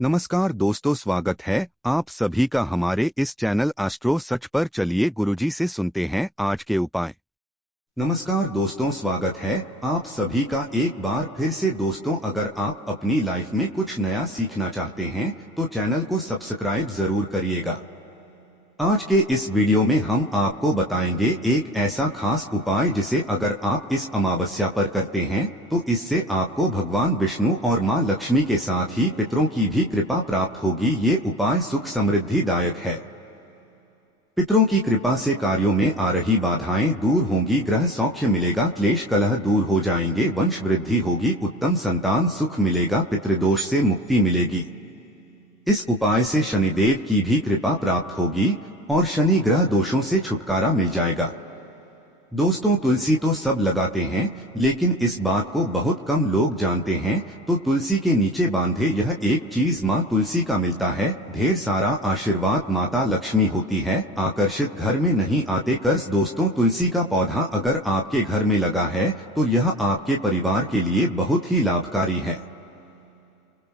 नमस्कार दोस्तों, स्वागत है आप सभी का हमारे इस चैनल एस्ट्रो सच पर। चलिए गुरुजी से सुनते हैं आज के उपाय। नमस्कार दोस्तों, स्वागत है आप सभी का एक बार फिर से। दोस्तों, अगर आप अपनी लाइफ में कुछ नया सीखना चाहते हैं तो चैनल को सब्सक्राइब जरूर करिएगा। आज के इस वीडियो में हम आपको बताएंगे एक ऐसा खास उपाय जिसे अगर आप इस अमावस्या पर करते हैं तो इससे आपको भगवान विष्णु और मां लक्ष्मी के साथ ही पितरों की भी कृपा प्राप्त होगी। ये उपाय सुख समृद्धि दायक है। पितरों की कृपा से कार्यों में आ रही बाधाएं दूर होंगी, ग्रह सौख्य मिलेगा, क्लेश कलह दूर हो जाएंगे, वंश वृद्धि होगी, उत्तम संतान सुख मिलेगा, पितृदोष से मुक्ति मिलेगी। इस उपाय से शनिदेव की भी कृपा प्राप्त होगी और शनि ग्रह दोषों से छुटकारा मिल जाएगा। दोस्तों, तुलसी तो सब लगाते हैं लेकिन इस बात को बहुत कम लोग जानते हैं। तो तुलसी के नीचे बांधे यह एक चीज माँ तुलसी का मिलता है। ढेर सारा आशीर्वाद माता लक्ष्मी होती है। आकर्षित घर में नहीं आते कर्ज। दोस्तों, तुलसी का पौधा अगर आपके घर में लगा है तो यह आपके परिवार के लिए बहुत ही लाभकारी है।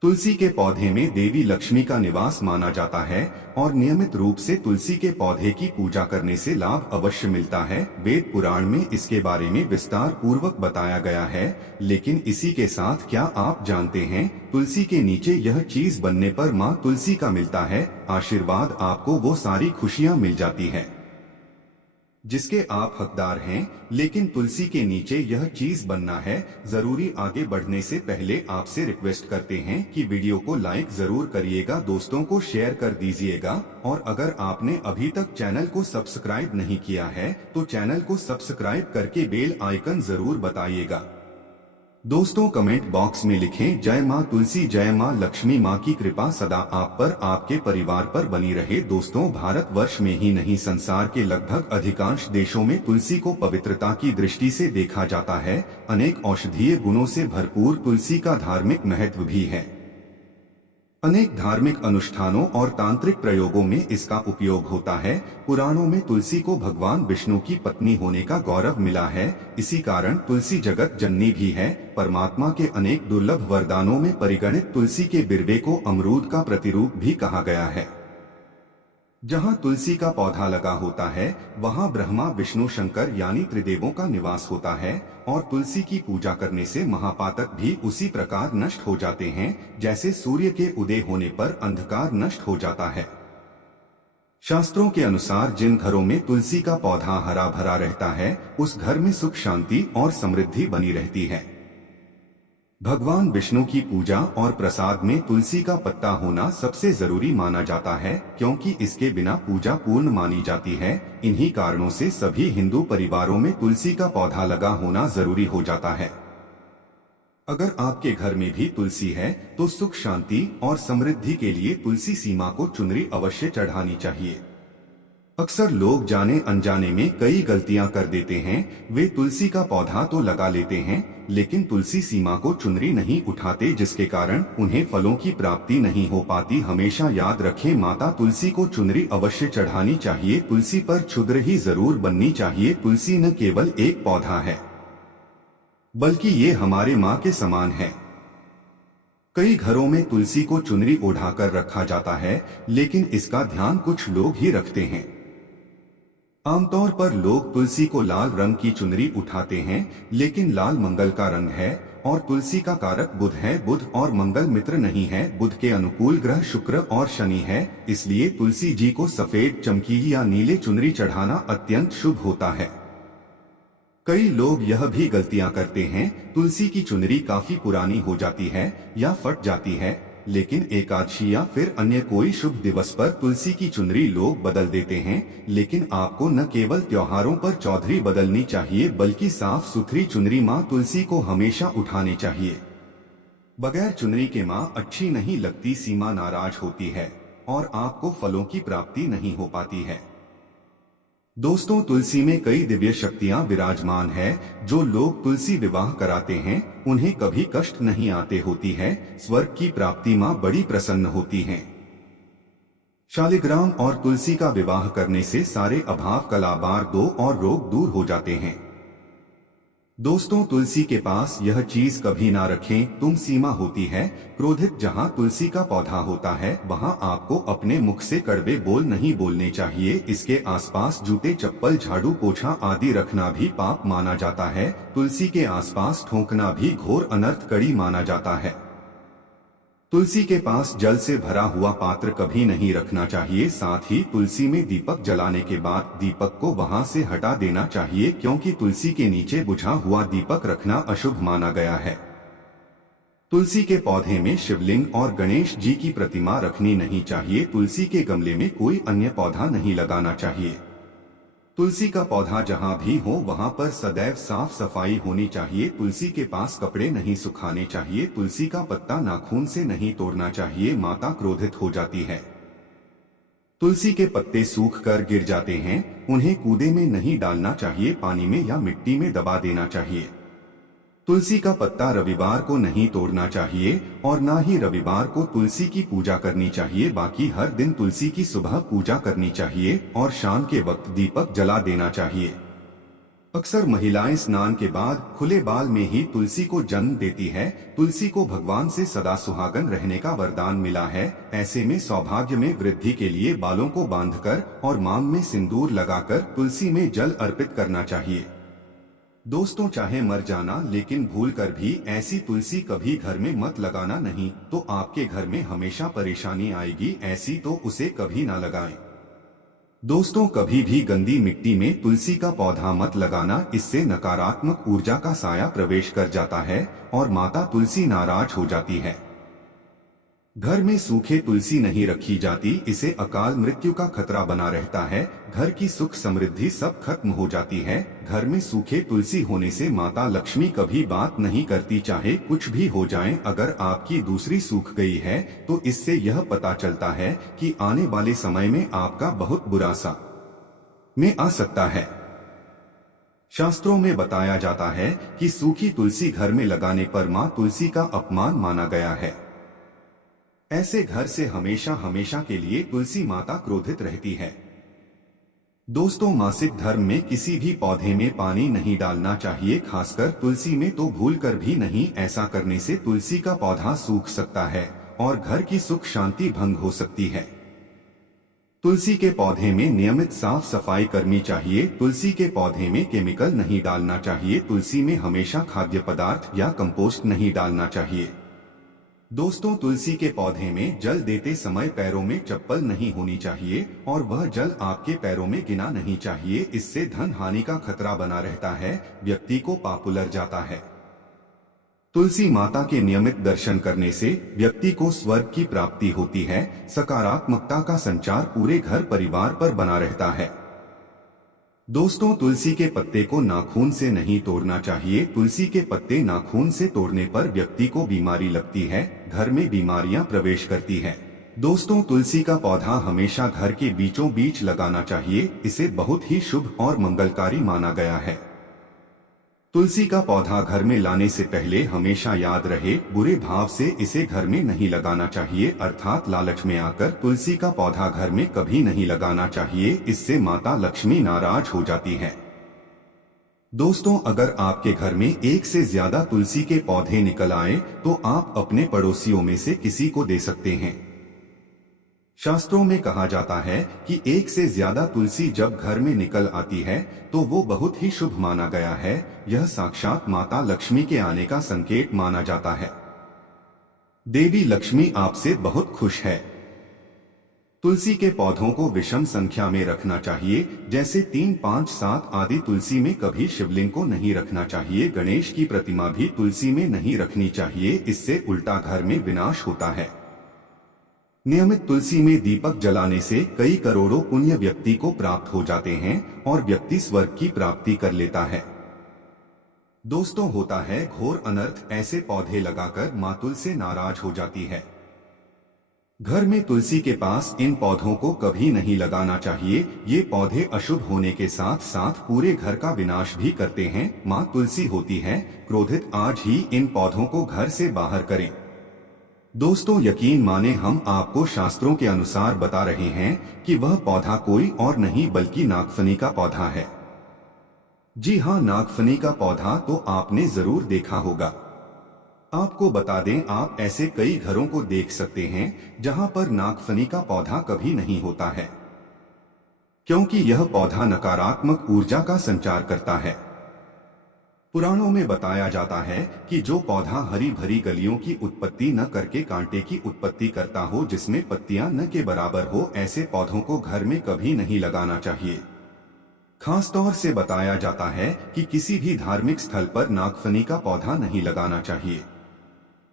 तुलसी के पौधे में देवी लक्ष्मी का निवास माना जाता है और नियमित रूप से तुलसी के पौधे की पूजा करने से लाभ अवश्य मिलता है। वेद पुराण में इसके बारे में विस्तार पूर्वक बताया गया है। लेकिन इसी के साथ क्या आप जानते हैं, तुलसी के नीचे यह चीज बनने पर माँ तुलसी का मिलता है आशीर्वाद, आपको वो सारी खुशियाँ मिल जाती है जिसके आप हकदार हैं। लेकिन तुलसी के नीचे यह चीज बनना है जरूरी। आगे बढ़ने से पहले आपसे रिक्वेस्ट करते हैं कि वीडियो को लाइक जरूर करिएगा, दोस्तों को शेयर कर दीजिएगा और अगर आपने अभी तक चैनल को सब्सक्राइब नहीं किया है तो चैनल को सब्सक्राइब करके बेल आइकन जरूर बताइएगा। दोस्तों, कमेंट बॉक्स में लिखें जय मां तुलसी, जय मां लक्ष्मी, मां की कृपा सदा आप पर आपके परिवार पर बनी रहे। दोस्तों, भारतवर्ष में ही नहीं संसार के लगभग अधिकांश देशों में तुलसी को पवित्रता की दृष्टि से देखा जाता है। अनेक औषधीय गुणों से भरपूर तुलसी का धार्मिक महत्व भी है। अनेक धार्मिक अनुष्ठानों और तांत्रिक प्रयोगों में इसका उपयोग होता है। पुराणों में तुलसी को भगवान विष्णु की पत्नी होने का गौरव मिला है। इसी कारण तुलसी जगत जननी भी है। परमात्मा के अनेक दुर्लभ वरदानों में परिगणित तुलसी के बिरवे को अमरूद का प्रतिरूप भी कहा गया है। जहाँ तुलसी का पौधा लगा होता है वहाँ ब्रह्मा विष्णु शंकर यानी त्रिदेवों का निवास होता है और तुलसी की पूजा करने से महापातक भी उसी प्रकार नष्ट हो जाते हैं जैसे सूर्य के उदय होने पर अंधकार नष्ट हो जाता है। शास्त्रों के अनुसार जिन घरों में तुलसी का पौधा हरा भरा रहता है उस घर में सुख शांति और समृद्धि बनी रहती है। भगवान विष्णु की पूजा और प्रसाद में तुलसी का पत्ता होना सबसे जरूरी माना जाता है क्योंकि इसके बिना पूजा पूर्ण मानी जाती है। इन्हीं कारणों से सभी हिंदू परिवारों में तुलसी का पौधा लगा होना जरूरी हो जाता है। अगर आपके घर में भी तुलसी है तो सुख शांति और समृद्धि के लिए तुलसी सीमा को चुनरी अवश्य चढ़ानी चाहिए। अक्सर लोग जाने अनजाने में कई गलतियां कर देते हैं। वे तुलसी का पौधा तो लगा लेते हैं लेकिन तुलसी सीमा को चुनरी नहीं उठाते जिसके कारण उन्हें फलों की प्राप्ति नहीं हो पाती। हमेशा याद रखें, माता तुलसी को चुनरी अवश्य चढ़ानी चाहिए। तुलसी पर क्षुद्र ही जरूर बननी चाहिए। तुलसी न केवल एक पौधा है बल्कि ये हमारे माँ के समान है। कई घरों में तुलसी को चुनरी ओढ़ाकर रखा जाता है लेकिन इसका ध्यान कुछ लोग ही रखते हैं। आमतौर पर लोग तुलसी को लाल रंग की चुनरी उठाते हैं लेकिन लाल मंगल का रंग है और तुलसी का कारक बुध है। बुध और मंगल मित्र नहीं है। बुध के अनुकूल ग्रह शुक्र और शनि है। इसलिए तुलसी जी को सफेद, चमकीली या नीले चुनरी चढ़ाना अत्यंत शुभ होता है। कई लोग यह भी गलतियां करते हैं, तुलसी की चुनरी काफी पुरानी हो जाती है या फट जाती है लेकिन एकादशी या फिर अन्य कोई शुभ दिवस पर तुलसी की चुनरी लोग बदल देते हैं। लेकिन आपको न केवल त्योहारों पर चौधरी बदलनी चाहिए बल्कि साफ सुथरी चुनरी माँ तुलसी को हमेशा उठानी चाहिए। बगैर चुनरी के माँ अच्छी नहीं लगती, सीमा नाराज होती है और आपको फलों की प्राप्ति नहीं हो पाती है। दोस्तों, तुलसी में कई दिव्य शक्तियां विराजमान है। जो लोग तुलसी विवाह कराते हैं उन्हें कभी कष्ट नहीं आते होती है। स्वर्ग की प्राप्ति मां बड़ी प्रसन्न होती हैं। शालिग्राम और तुलसी का विवाह करने से सारे अभाव, कलाबार, दो और रोग दूर हो जाते हैं। दोस्तों, तुलसी के पास यह चीज कभी ना रखें, तुम सीमा होती है क्रोधित। जहाँ तुलसी का पौधा होता है वहाँ आपको अपने मुख से कड़वे बोल नहीं बोलने चाहिए। इसके आसपास जूते, चप्पल, झाड़ू, पोछा आदि रखना भी पाप माना जाता है। तुलसी के आसपास ठोंकना भी घोर अनर्थकारी माना जाता है। तुलसी के पास जल से भरा हुआ पात्र कभी नहीं रखना चाहिए। साथ ही तुलसी में दीपक जलाने के बाद दीपक को वहां से हटा देना चाहिए, क्योंकि तुलसी के नीचे बुझा हुआ दीपक रखना अशुभ माना गया है। तुलसी के पौधे में शिवलिंग और गणेश जी की प्रतिमा रखनी नहीं चाहिए। तुलसी के गमले में कोई अन्य पौधा नहीं लगाना चाहिए। तुलसी का पौधा जहाँ भी हो वहाँ पर सदैव साफ सफाई होनी चाहिए। तुलसी के पास कपड़े नहीं सुखाने चाहिए। तुलसी का पत्ता नाखून से नहीं तोड़ना चाहिए, माता क्रोधित हो जाती है। तुलसी के पत्ते सूख कर गिर जाते हैं, उन्हें कूदे में नहीं डालना चाहिए, पानी में या मिट्टी में दबा देना चाहिए। तुलसी का पत्ता रविवार को नहीं तोड़ना चाहिए और ना ही रविवार को तुलसी की पूजा करनी चाहिए। बाकी हर दिन तुलसी की सुबह पूजा करनी चाहिए और शाम के वक्त दीपक जला देना चाहिए। अक्सर महिलाएं स्नान के बाद खुले बाल में ही तुलसी को जन्म देती है। तुलसी को भगवान से सदा सुहागन रहने का वरदान मिला है। ऐसे में सौभाग्य में वृद्धि के लिए बालों को बांधकर और मांग में सिंदूर लगाकर तुलसी में जल अर्पित करना चाहिए। दोस्तों, चाहे मर जाना लेकिन भूलकर भी ऐसी तुलसी कभी घर में मत लगाना, नहीं तो आपके घर में हमेशा परेशानी आएगी। ऐसी तो उसे कभी ना लगाएं। दोस्तों, कभी भी गंदी मिट्टी में तुलसी का पौधा मत लगाना, इससे नकारात्मक ऊर्जा का साया प्रवेश कर जाता है और माता तुलसी नाराज हो जाती है। घर में सूखे तुलसी नहीं रखी जाती, इसे अकाल मृत्यु का खतरा बना रहता है। घर की सुख समृद्धि सब खत्म हो जाती है। घर में सूखे तुलसी होने से माता लक्ष्मी कभी बात नहीं करती, चाहे कुछ भी हो जाए। अगर आपकी दूसरी सूख गई है तो इससे यह पता चलता है कि आने वाले समय में आपका बहुत बुरा सा में आ सकता है। शास्त्रों में बताया जाता है कि सूखी तुलसी घर में लगाने पर माँ तुलसी का अपमान माना गया है। ऐसे घर से हमेशा हमेशा के लिए तुलसी माता क्रोधित रहती है। दोस्तों, मासिक धर्म में किसी भी पौधे में पानी नहीं डालना चाहिए, खासकर तुलसी में तो भूलकर भी नहीं। ऐसा करने से तुलसी का पौधा सूख सकता है और घर की सुख शांति भंग हो सकती है। तुलसी के पौधे में नियमित साफ सफाई करनी चाहिए। तुलसी के पौधे में केमिकल नहीं डालना चाहिए। तुलसी में हमेशा खाद्य पदार्थ या कंपोस्ट नहीं डालना चाहिए। दोस्तों, तुलसी के पौधे में जल देते समय पैरों में चप्पल नहीं होनी चाहिए और वह जल आपके पैरों में गिना नहीं चाहिए। इससे धन हानि का खतरा बना रहता है, व्यक्ति को पाप लग जाता है। तुलसी माता के नियमित दर्शन करने से व्यक्ति को स्वर्ग की प्राप्ति होती है। सकारात्मकता का संचार पूरे घर परिवार पर बना रहता है। दोस्तों, तुलसी के पत्ते को नाखून से नहीं तोड़ना चाहिए। तुलसी के पत्ते नाखून से तोड़ने पर व्यक्ति को बीमारी लगती है, घर में बीमारियां प्रवेश करती है। दोस्तों, तुलसी का पौधा हमेशा घर के बीचों बीच लगाना चाहिए, इसे बहुत ही शुभ और मंगलकारी माना गया है। तुलसी का पौधा घर में लाने से पहले हमेशा याद रहे, बुरे भाव से इसे घर में नहीं लगाना चाहिए, अर्थात लालच में आकर तुलसी का पौधा घर में कभी नहीं लगाना चाहिए। इससे माता लक्ष्मी नाराज हो जाती है। दोस्तों, अगर आपके घर में एक से ज्यादा तुलसी के पौधे निकल आए तो आप अपने पड़ोसियों में से किसी को दे सकते हैं। शास्त्रों में कहा जाता है कि एक से ज्यादा तुलसी जब घर में निकल आती है तो वो बहुत ही शुभ माना गया है। यह साक्षात माता लक्ष्मी के आने का संकेत माना जाता है। देवी लक्ष्मी आपसे बहुत खुश है। तुलसी के पौधों को विषम संख्या में रखना चाहिए, जैसे 3, 5, 7 आदि। तुलसी में कभी शिवलिंग को नहीं रखना चाहिए। गणेश की प्रतिमा भी तुलसी में नहीं रखनी चाहिए, इससे उल्टा घर में विनाश होता है। नियमित तुलसी में दीपक जलाने से कई करोड़ों पुण्य व्यक्ति को प्राप्त हो जाते हैं और व्यक्ति स्वर्ग की प्राप्ति कर लेता है। दोस्तों, होता है घोर अनर्थ, ऐसे पौधे लगाकर माँ तुलसी नाराज हो जाती है। घर में तुलसी के पास इन पौधों को कभी नहीं लगाना चाहिए। ये पौधे अशुभ होने के साथ साथ पूरे घर का विनाश भी करते हैं। माँ तुलसी होती है क्रोधित, आज ही इन पौधों को घर से बाहर करें। दोस्तों, यकीन माने हम आपको शास्त्रों के अनुसार बता रहे हैं कि वह पौधा कोई और नहीं बल्कि नागफनी का पौधा है। जी हाँ, नागफनी का पौधा तो आपने जरूर देखा होगा। आपको बता दें, आप ऐसे कई घरों को देख सकते हैं जहां पर नागफनी का पौधा कभी नहीं होता है, क्योंकि यह पौधा नकारात्मक ऊर्जा का संचार करता है। पुराणों में बताया जाता है कि जो पौधा हरी भरी गलियों की उत्पत्ति न करके कांटे की उत्पत्ति करता हो, जिसमें पत्तियां न के बराबर हो, ऐसे पौधों को घर में कभी नहीं लगाना चाहिए। खास तौर से बताया जाता है कि किसी भी धार्मिक स्थल पर नागफनी का पौधा नहीं लगाना चाहिए।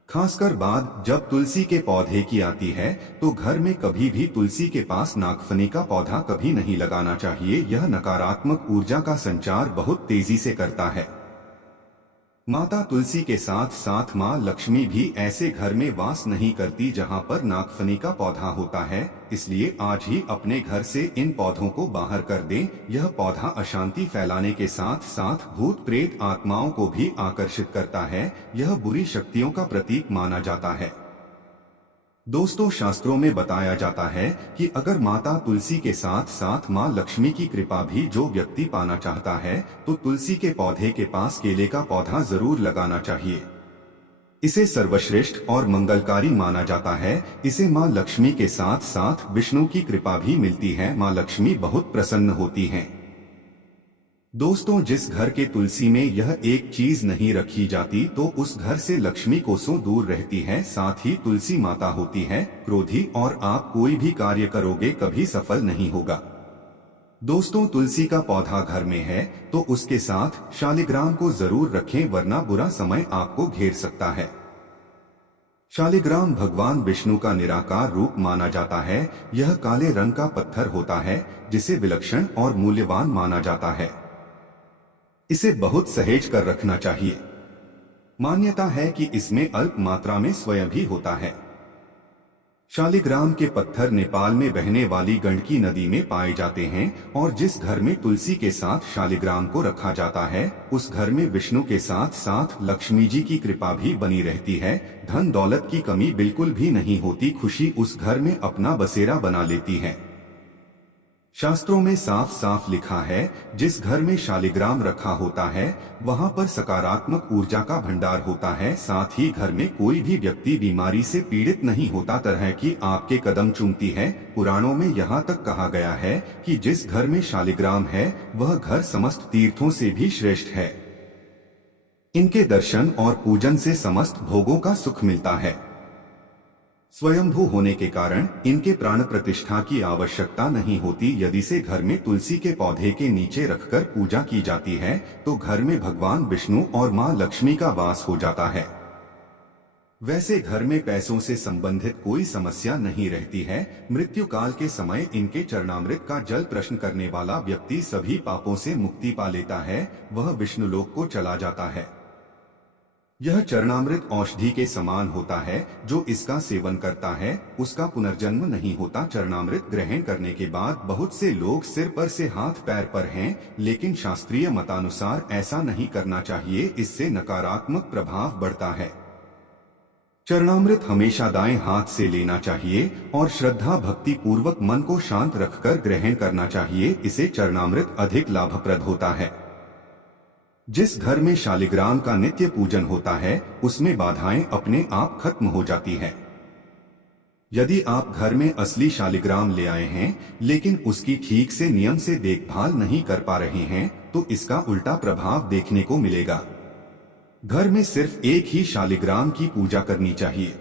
खासकर बात जब तुलसी के पौधे की आती है, तो घर में कभी भी तुलसी के पास नागफनी का पौधा कभी नहीं लगाना चाहिए। यह नकारात्मक ऊर्जा का संचार बहुत तेजी से करता है। माता तुलसी के साथ साथ माँ लक्ष्मी भी ऐसे घर में वास नहीं करती जहाँ पर नागफनी का पौधा होता है। इसलिए आज ही अपने घर से इन पौधों को बाहर कर दें। यह पौधा अशांति फैलाने के साथ साथ भूत प्रेत आत्माओं को भी आकर्षित करता है। यह बुरी शक्तियों का प्रतीक माना जाता है। दोस्तों, शास्त्रों में बताया जाता है कि अगर माता तुलसी के साथ साथ माँ लक्ष्मी की कृपा भी जो व्यक्ति पाना चाहता है, तो तुलसी के पौधे के पास केले का पौधा जरूर लगाना चाहिए। इसे सर्वश्रेष्ठ और मंगलकारी माना जाता है। इसे माँ लक्ष्मी के साथ साथ विष्णु की कृपा भी मिलती है। माँ लक्ष्मी बहुत प्रसन्न होती हैं। दोस्तों, जिस घर के तुलसी में यह एक चीज नहीं रखी जाती, तो उस घर से लक्ष्मी कोसों दूर रहती है। साथ ही तुलसी माता होती है क्रोधी, और आप कोई भी कार्य करोगे कभी सफल नहीं होगा। दोस्तों, तुलसी का पौधा घर में है तो उसके साथ शालिग्राम को जरूर रखें, वरना बुरा समय आपको घेर सकता है। शालिग्राम भगवान विष्णु का निराकार रूप माना जाता है। यह काले रंग का पत्थर होता है जिसे विलक्षण और मूल्यवान माना जाता है। इसे बहुत सहेज कर रखना चाहिए। मान्यता है कि इसमें अल्प मात्रा में स्वयं भी होता है। शालिग्राम के पत्थर नेपाल में बहने वाली गंडकी नदी में पाए जाते हैं, और जिस घर में तुलसी के साथ शालिग्राम को रखा जाता है, उस घर में विष्णु के साथ साथ लक्ष्मी जी की कृपा भी बनी रहती है। धन दौलत की कमी बिल्कुल भी नहीं होती। खुशी उस घर में अपना बसेरा बना लेती है। शास्त्रों में साफ साफ लिखा है, जिस घर में शालिग्राम रखा होता है वहां पर सकारात्मक ऊर्जा का भंडार होता है। साथ ही घर में कोई भी व्यक्ति बीमारी से पीड़ित नहीं होता। तरह की आपके कदम चूमती है। पुराणों में यहाँ तक कहा गया है कि जिस घर में शालिग्राम है वह घर समस्त तीर्थों से भी श्रेष्ठ है। इनके दर्शन और पूजन से समस्त भोगों का सुख मिलता है। स्वयंभू होने के कारण इनके प्राण प्रतिष्ठा की आवश्यकता नहीं होती। यदि से घर में तुलसी के पौधे के नीचे रखकर पूजा की जाती है, तो घर में भगवान विष्णु और मां लक्ष्मी का वास हो जाता है। वैसे घर में पैसों से संबंधित कोई समस्या नहीं रहती है। मृत्यु काल के समय इनके चरणामृत का जल प्रश्न करने वाला व्यक्ति सभी पापों से मुक्ति पा लेता है। वह विष्णुलोक को चला जाता है। यह चरणामृत औषधि के समान होता है। जो इसका सेवन करता है उसका पुनर्जन्म नहीं होता। चरणामृत ग्रहण करने के बाद बहुत से लोग सिर पर से हाथ पैर पर हैं, लेकिन शास्त्रीय मतानुसार ऐसा नहीं करना चाहिए। इससे नकारात्मक प्रभाव बढ़ता है। चरणामृत हमेशा दाएं हाथ से लेना चाहिए और श्रद्धा भक्ति पूर्वक मन को शांत रखकर ग्रहण करना चाहिए। इसे चरणामृत अधिक लाभप्रद होता है। जिस घर में शालिग्राम का नित्य पूजन होता है उसमें बाधाएं अपने आप खत्म हो जाती हैं। यदि आप घर में असली शालिग्राम ले आए हैं लेकिन उसकी ठीक से नियम से देखभाल नहीं कर पा रहे हैं, तो इसका उल्टा प्रभाव देखने को मिलेगा। घर में सिर्फ एक ही शालिग्राम की पूजा करनी चाहिए।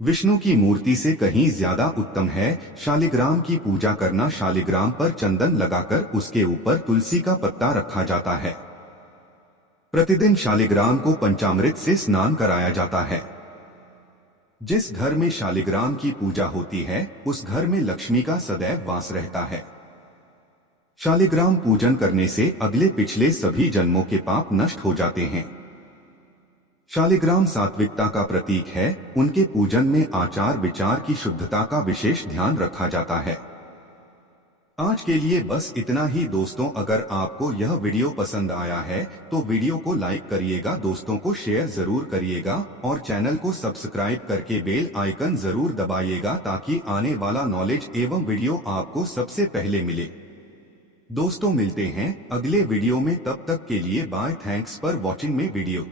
विष्णु की मूर्ति से कहीं ज्यादा उत्तम है शालिग्राम की पूजा करना। शालिग्राम पर चंदन लगाकर उसके ऊपर तुलसी का पत्ता रखा जाता है। प्रतिदिन शालिग्राम को पंचामृत से स्नान कराया जाता है। जिस घर में शालिग्राम की पूजा होती है उस घर में लक्ष्मी का सदैव वास रहता है। शालिग्राम पूजन करने से अगले पिछले सभी जन्मों के पाप नष्ट हो जाते हैं। शालिग्राम सात्विकता का प्रतीक है। उनके पूजन में आचार विचार की शुद्धता का विशेष ध्यान रखा जाता है। आज के लिए बस इतना ही दोस्तों। अगर आपको यह वीडियो पसंद आया है तो वीडियो को लाइक करिएगा, दोस्तों को शेयर जरूर करिएगा और चैनल को सब्सक्राइब करके बेल आइकन जरूर दबाइएगा ताकि आने वाला नॉलेज एवं वीडियो आपको सबसे पहले मिले। दोस्तों मिलते हैं अगले वीडियो में, तब तक के लिए बाय। थैंक्स फॉर वॉचिंग में वीडियो।